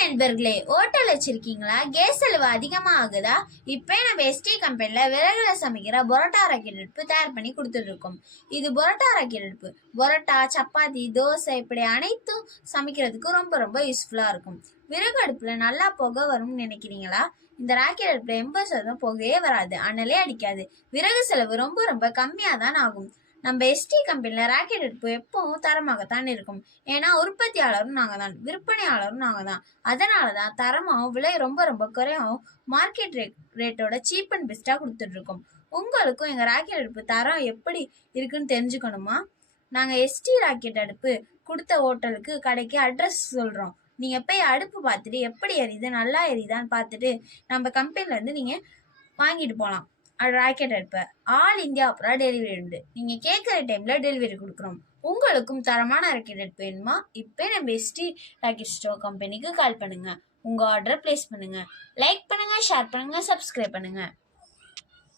நண்பர்களே, ஹோட்டல் வச்சிருக்கீங்களா? கேஸ் செலவு அதிகமா ஆகுதா? இப்போ நம்ம எஸ்டி கம்பெனில விறகுல சமைக்கிற பரோட்டா ராக்கெட் அடுப்பு தயார் பண்ணி கொடுத்துட்டு இருக்கோம். இது பரோட்டா ராக்கெட் அடுப்பு பரோட்டா, சப்பாத்தி, தோசை இப்படி அனைத்தும் சமைக்கிறதுக்கு ரொம்ப ரொம்ப யூஸ்ஃபுல்லா இருக்கும். விறகு அடுப்புல நல்லா புகை வரும்னு நினைக்கிறீங்களா? இந்த ராக்கெட் அடுப்புல 80% புகையே வராது, அனலே அடிக்காது. விறகு செலவு ரொம்ப ரொம்ப கம்மியா தான் ஆகும். நம்ம எஸ்டி கம்பெனில ராக்கெட் அடுப்பு எப்பவும் தரமாகத்தான் இருக்கும். ஏன்னா உற்பத்தியாளரும் நாங்க தான், விற்பனையாளரும் நாங்க தான். அதனாலதான் தரமாகவும் விலை ரொம்ப ரொம்ப குறையாகவும் மார்க்கெட் ரேட்டோட சீப் அண்ட் பெஸ்டா கொடுத்துட்டு இருக்கோம். உங்களுக்கும் எங்க ராக்கெட் அடுப்பு தரம் எப்படி இருக்குன்னு தெரிஞ்சுக்கணுமா? நாங்க எஸ்டி ராக்கெட் அடுப்பு கொடுத்த ஹோட்டலுக்கு கடைக்கு அட்ரஸ் சொல்றோம். நீங்க போய் அடுப்பு பார்த்துட்டு எப்படி எரியுது, நல்லா எரியுதான்னு பார்த்துட்டு நம்ம கம்பெனில இருந்து நீங்க வாங்கிட்டு போகலாம். ராக்கெட் அடுப்பை ஆல் இந்தியா அப்புறம் டெலிவரி உண்டு. நீங்க கேட்குற டைம்ல டெலிவரி கொடுக்குறோம். உங்களுக்கும் தரமான ராக்கெட் அடுப்பு வேணுமா? இப்போ நம்ம எஸ்டி ராக்கெட் ஸ்டோர் கம்பெனிக்கு கால் பண்ணுங்க. உங்க ஆர்டரை பிளேஸ் பண்ணுங்க. லைக் பண்ணுங்க, ஷேர் பண்ணுங்க, சப்ஸ்கிரைப் பண்ணுங்க.